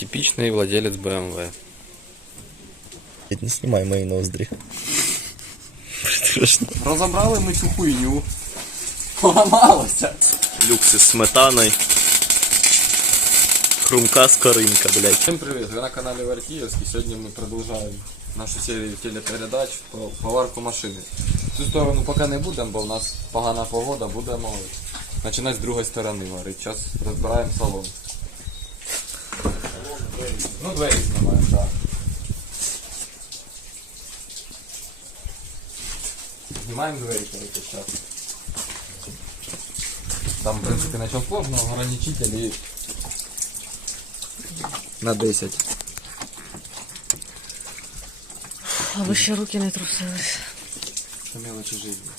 Типичный владелец BMW. Не снимай мои ноздри. Страшно. Розібрали ми цю хуйню. Поламалося. Люкс із сметаною. Хрумка скоринка, блядь. Всем привет, вы на канале Вартиевский. Сегодня мы продолжаем нашу серію телепередач про поварку машини. Цю сторону поки не будемо, бо в нас погана погода, будемо починати з другої сторони варити. Зараз розбираємо салон. Ну, двері знімаємо, так. Знімаємо двері короче, зараз. Там, в принципі, нічого сложного, ограничителі на 10. А ви ще руки не трусились. Це мелочі життя.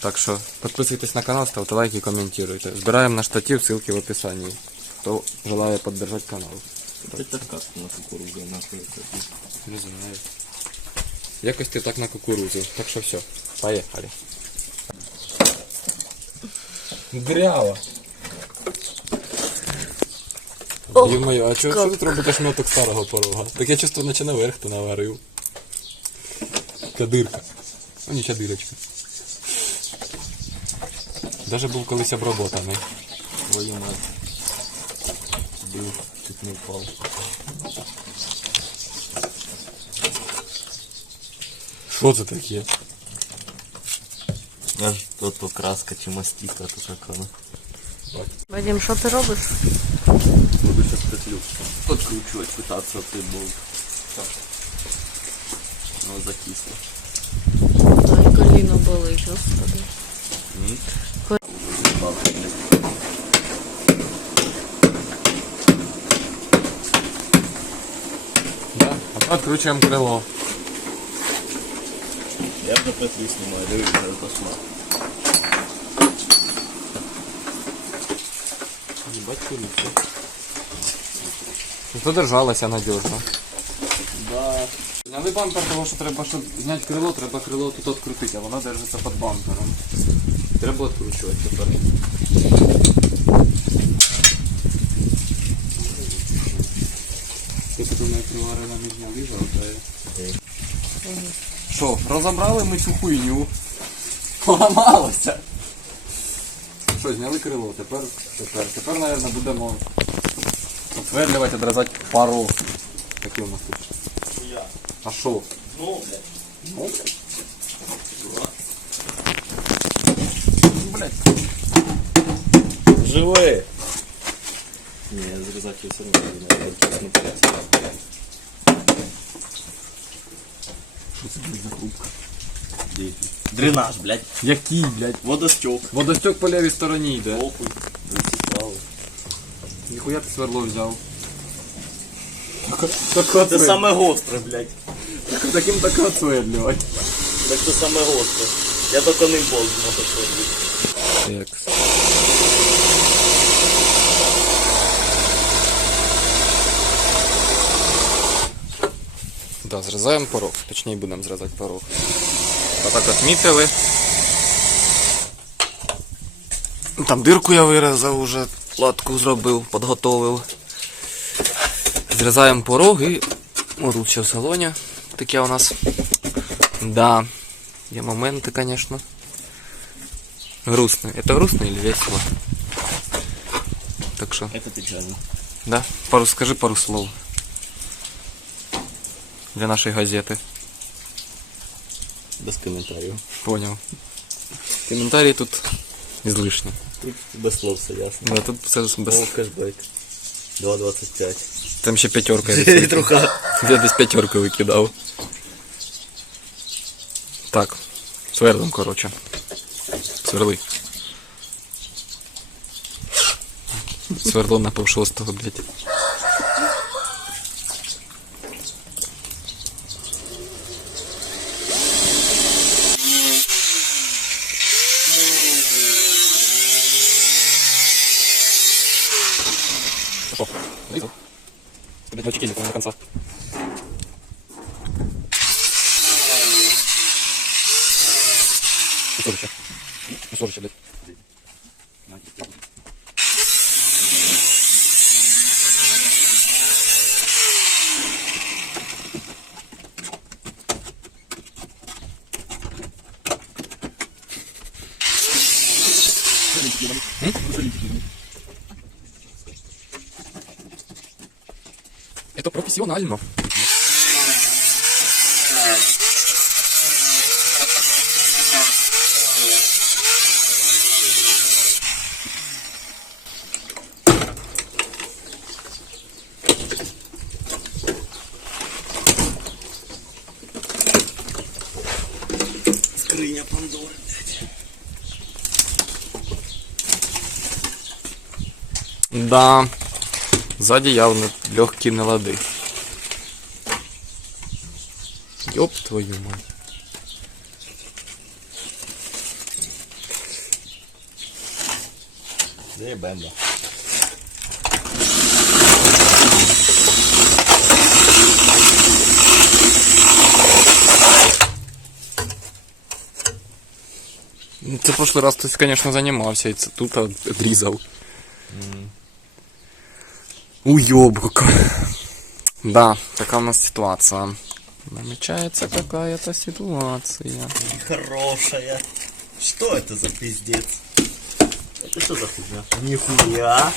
Так що підписуйтесь на канал, ставте лайки, коментуйте. Збираємо на штатив, ссылки в описании. Хто желає поддержать канал. Це така на кукурузу. Не знаю. Якось ти так на кукурузу. Так що все, поїхали. Дрява. Ё-моё, а чого тут робите шматок старого порога? Так я чисто наче наверх то наварив. Та дирка. Ну ніча дирочка. Даже був колись обработаний. Твою мать. Не впав. Що це таке? Аж то то краска чи мастика, то така. Вадим, що ти робиш? Буду сейчас петлю подкручивать, пытаться цей болт. Ну, закисло. Ай, коліно болить, господи. Бабка, блядь. Да? А то відкручуємо крило. Я вже петлю снимаю, дивись, вже пошла. Ебать куриця. Задержалася надіжно. Да. Зняли бампер, того що треба, щоб зняти крило, треба крило тут відкрутити, а воно держиться під бампером. Треба відкручувати тепер. Приварила не зняли. Що, розібрали ми цю хуйню. Поламалося. Що, зняли крило, тепер, тепер, тепер, мабуть, будемо отверлювати, відрізати пару. Такі у нас тут. А що? Ну, блядь. Ну, блядь. Живи! Не, зрізати я все одно не надо, тільки смотреться. Що це блядь, за трубка? Дренаж, блядь. Який, блядь? Водостек. Водостек по лівій стороні йде. Похуй. Висіслав. Ніхуя ти сверло взяв. Так Це саме гостре, блядь. Таким так отсверлювати. Так це саме гостре. Я тільки не болт можу. Так. Да, зрізаємо порог. Точніше будемо зрізати порог. Отак отмітили. Там дирку я вирізав уже, латку зробив, підготовив. Зрізаємо порог і о, тут ще в салоні таке у нас. Да, є моменти, звісно. Грустно. Это грустно или весело? Так что, Это печально. да? Пару, скажи пару слов. Для нашей газеты. Без коментарів. Понял. Комментарии тут излишни. Тут без слов все ясно. Да, тут все без... О, кешбек. 2.25. Там ще пятерка. Труха. Я десь пятерку викидав. Так, сверлим, короче. Сверли. Сверло на пол шостого, блядь. Это профессионально. Скрыня Пандоры, блядь. Да. Сзади явно легкие налады. Ёб твою мать. Де бемба? Ну, Це прошлый раз хтось, конечно, займався, і це тут відрізав. Уёбок. Да, така у нас ситуація. Намечается какая-то ситуация. Хорошая. Что это за пиздец? Это что за хуйня? Нихуя.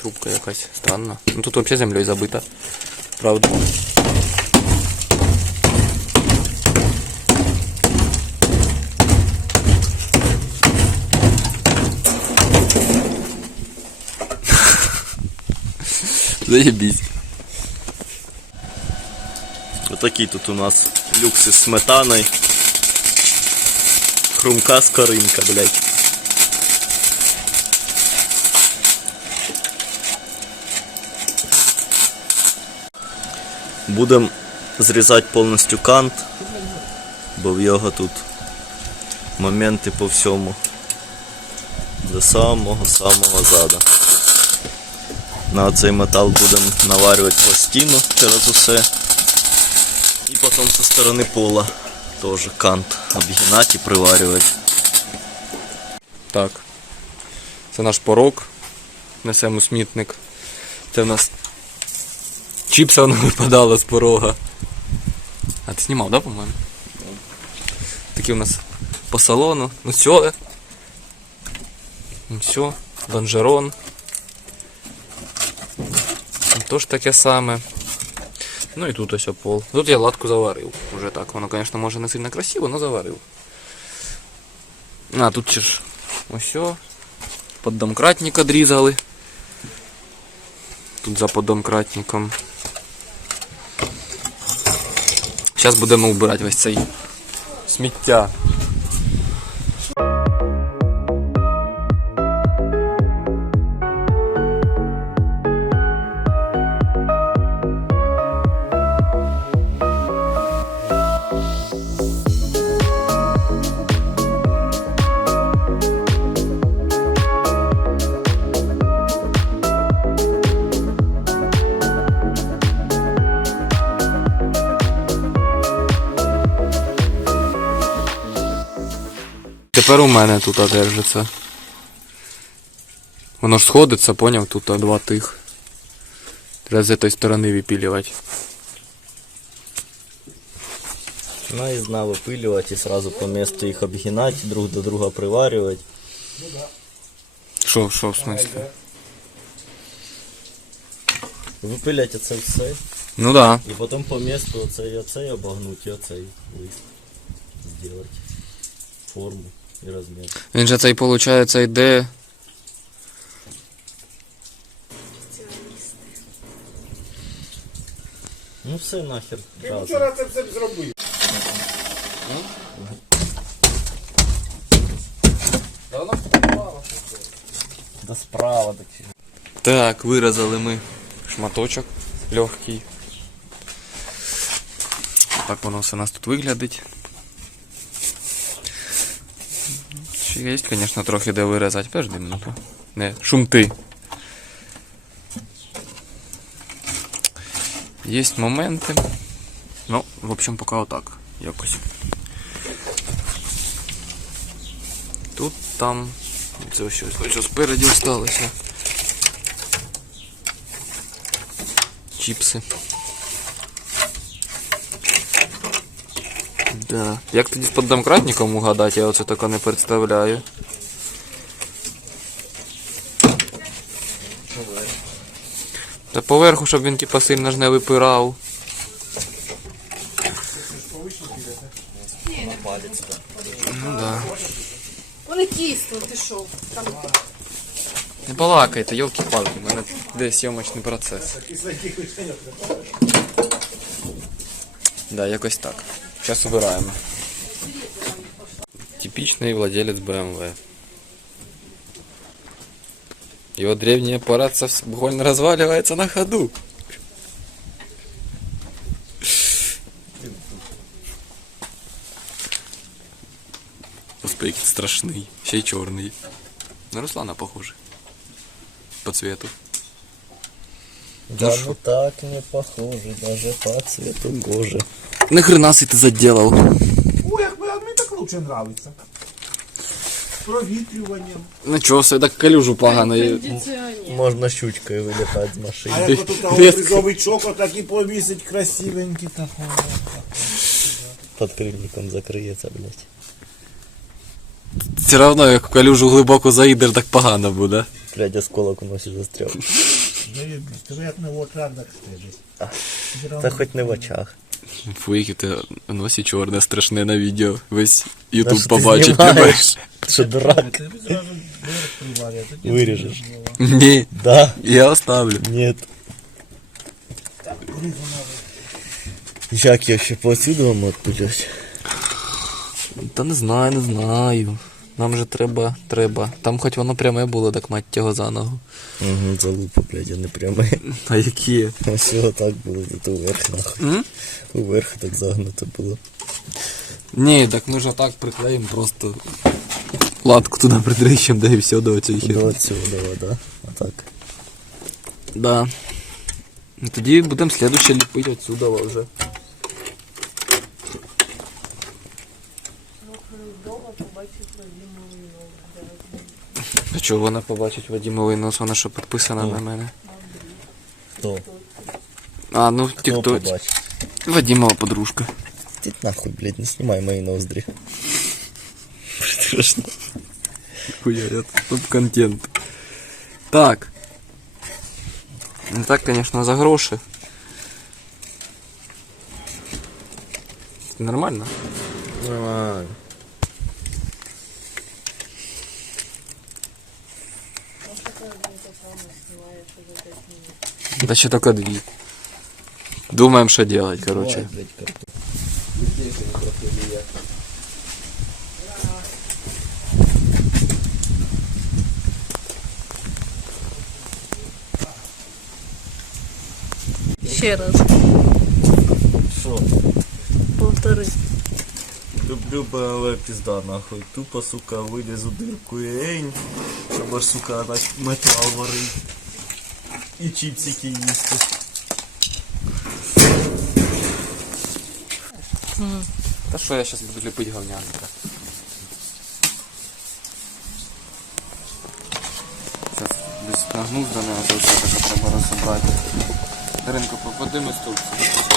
Трубка якась странна. Ну тут вообще землею забита. Правда. Заебись. Отакий тут у нас люкс із сметаною. Хрумка скоринка, блядь. Будемо зрізати повністю кант, бо в його тут моменти по всьому. До самого-самого зада. На цей метал будемо наварювати пластину через усе. І потім зі сторони пола теж кант обгинати і приварювати. Так. Це наш порог. Несемо смітник. Це в нас чіпса воно випадало з порога. А ти знімав, да, по-моєму? Такі у нас по салону. Ну все. Ну все. Лонжерон. Тож таке саме. Ну і тут ось пол. Тут я латку заварив. Уже так. Воно, звісно, може не сильно красиво, але заварив. А, тут ще ж ось. о. Поддомкратник одрізали. Тут за поддомкратником. Зараз будемо вбирати весь цей сміття. Тепер у мене тут держиться. Воно ж сходиться, поняв, тут два тих. Треба з цієї сторони випілювати. Ну і зна випилювати і сразу по місту їх обгинати, друг до друга приварювати. Що, що в смислі? Випиляти це все. Ну да. І потім по місту оцей оцей обогнути і оцей лист. Зробити. Форму І розмір. Він же цей, виходить, йде. Ну все нахер. Ти разом. вчора це все зробив. Да справа так. Так, вирізали ми шматочок легкий. Так воно все у нас тут виглядить. Ще звісно, трохи де вирізати. Подожди минуту. Не, шумти. Є моменти. Ну, в общем, поки отак. Якось. Тут, там. Це щось. Ось спереді осталося. Чіпси. Да. Як тоді з поддомкратником угадати, я оце таке не представляю. Та поверху, щоб він типа сильно ж не випирав. Ну да. Вони тісно, ти що? Там Не балакайте, йолки-палки, у мене йде зйомочний процес. Да, якось так. Зараз убираємо. Типичный владелец BMW. Его древний аппарат буквально разваливается на ходу. Господи, який страшний. Ще й чорний. На Руслана похожий. По цвету. Да ну так не похоже, даже по цвету кожи. Нахрена си ти заделал? Ой, як а мені так лучше нравиться. Провітрюванням. Ну чого, все так калюжу погано. Можна щучкою вилітати з А машини. як отут того Різко. призовий чокор так і повісить красивенький такой. Під крильником закриється, блядь. Все равно, як калюжу глибоко заїдеш, так погано буде. Блядь, осколок у носі застряв. Видно, скажи, як не в очах так стежить. Та хоч не в очах. Фу, яке ти носі чорне страшне на відео. Весь Ютуб побачить тебе. Ти Що дурак? Виріжеш. Ні, Да. я оставлю. Нет. Як я ще по отсюда відпилюсь? Та не знаю, не знаю. Нам же треба, треба. Там хоч воно пряме було, так мать його за ногу. Угу, залупа, блядь, а не пряме. А які? А всього так було, тут уверх нахуй. М? Уверх так загнуто було. Ні, так ми ж так приклеїмо просто латку туди притрищем, да і все до цієї херні. До цього, да. А так. Да. Ну, Тоді будемо слідуще ліпити отсюда вже. А чого вона побачить Вадимовий нос, вона що підписана на мене? Хто? А, ну в Хто тіктоці. побачить? Вадимова подружка. Ти нахуй, блядь, не знімай мої ноздрі. Страшно. Хуярят. Топ-контент. Так. Не так, конечно, за гроши. Нормально? Нормально. Да ще только дві. Думаем, что делать, короче. блядь, карту. Ще раз. Що? Повтори. БМВ пізда нахуй. Тупо, сука, виліз у дирку і ень. Щоб аж, сука, метал варить. І чіпсики їсти. Та що я сейчас буду лепить говняника? Сейчас десь нагнув до неї, то все треба розібрати. Даринко, попади ми стульці.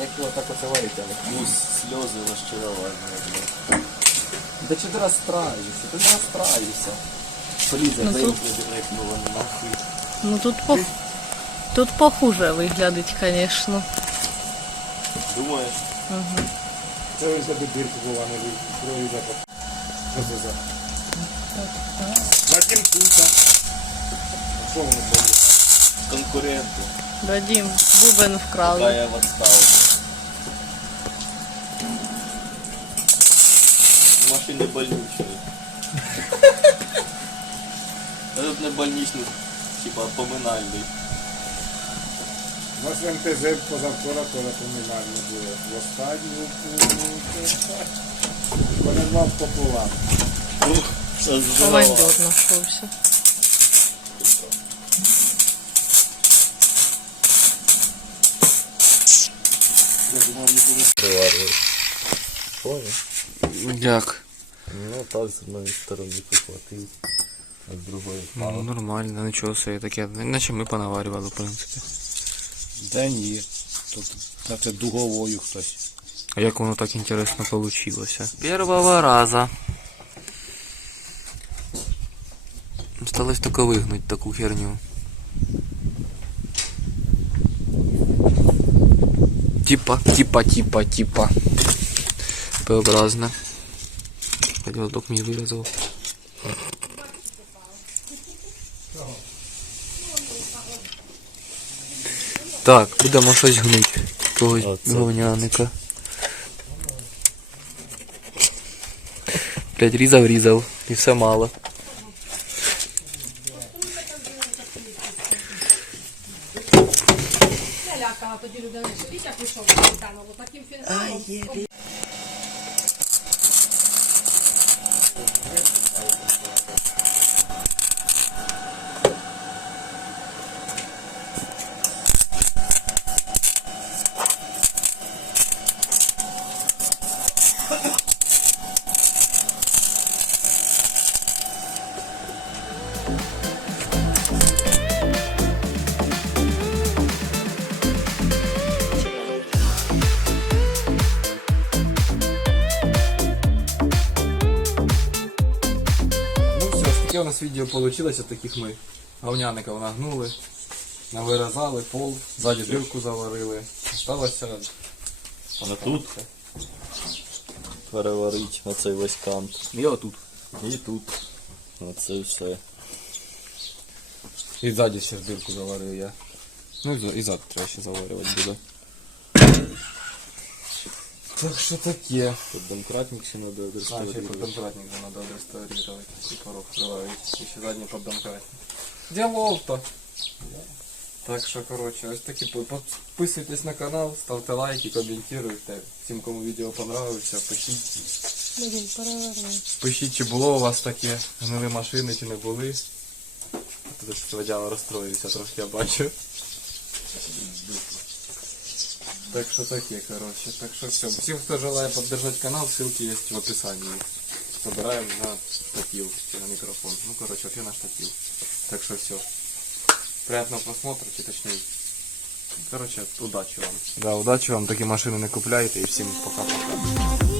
Як його так оце варити, але? Ну, сльози розчарування, блядь. Да чи ти розстраюєшся? Ти не розстраюєшся. Поліза, Ну, ну, тут- Рекнула нахуй. Ну тут по... Тут похуже виглядить, звісно. Думаєш? Це ось тобі дирку була не прорізати. Що це за? Вадим Тута. А Що воно було? Конкуренти. Вадим, бубен вкрали. Пока я в отставке. Машины больничные. Этот не больничный, типа поминальний. У нас в МТЗ позавчора теж поминальне було. В останню понедвав пополам. Командир знайшовся. думав, нікуди. Приварюєш. Понял? Як? Ну так з одної сторони захватив, а з другої Ну, нормально, нічого собі таке. Наче ми понаварювали, в принципі. Да ні. Тут це дуговою хтось. А як воно так інтересно получилося? Первого раза. Осталось только выгнать таку херню. Типа, типа, типа, типа. П-образно. Хотел лоток мій вирізав. Так, будемо щось гнуть. Когось говняника. Блять, різав, різав. І все мало. Нас відео вийшло, таких ми говняників нагнули, навиразали пол, ззаді дирку заварили. Осталося. А тут переварить оцей весь кант. І отут. І тут. Оце все. І ззаді ще дирку заварив я. Ну і, і зад треба ще заварювати буде. Так що таке. Тут домкратник ще треба А, ще й доставити. поддомкратник же надо реставрировать. И порог открывают. Еще задний поддомкратник. Делов-то. Так що, коротше, ось такі по- підписуйтесь на канал, ставте лайки, коментуйте. Всім, кому відео понравилося, пишіть. Блін, переверну. Пишіть, чи було у вас таке, гнили машини, чи не були. Тут ось Водяна розстроївся трошки, я бачу. Так що таке, короче. Так що все. Всім, хто желає поддержать канал, ссылки есть в описании. Собираем на штатив на микрофон. Ну, короче, вообще на штатив. Так что все. Приятного просмотра, чи точнее. Короче, удачи вам. Да, удачи вам, такі машини не купляйте і всім пока-пока.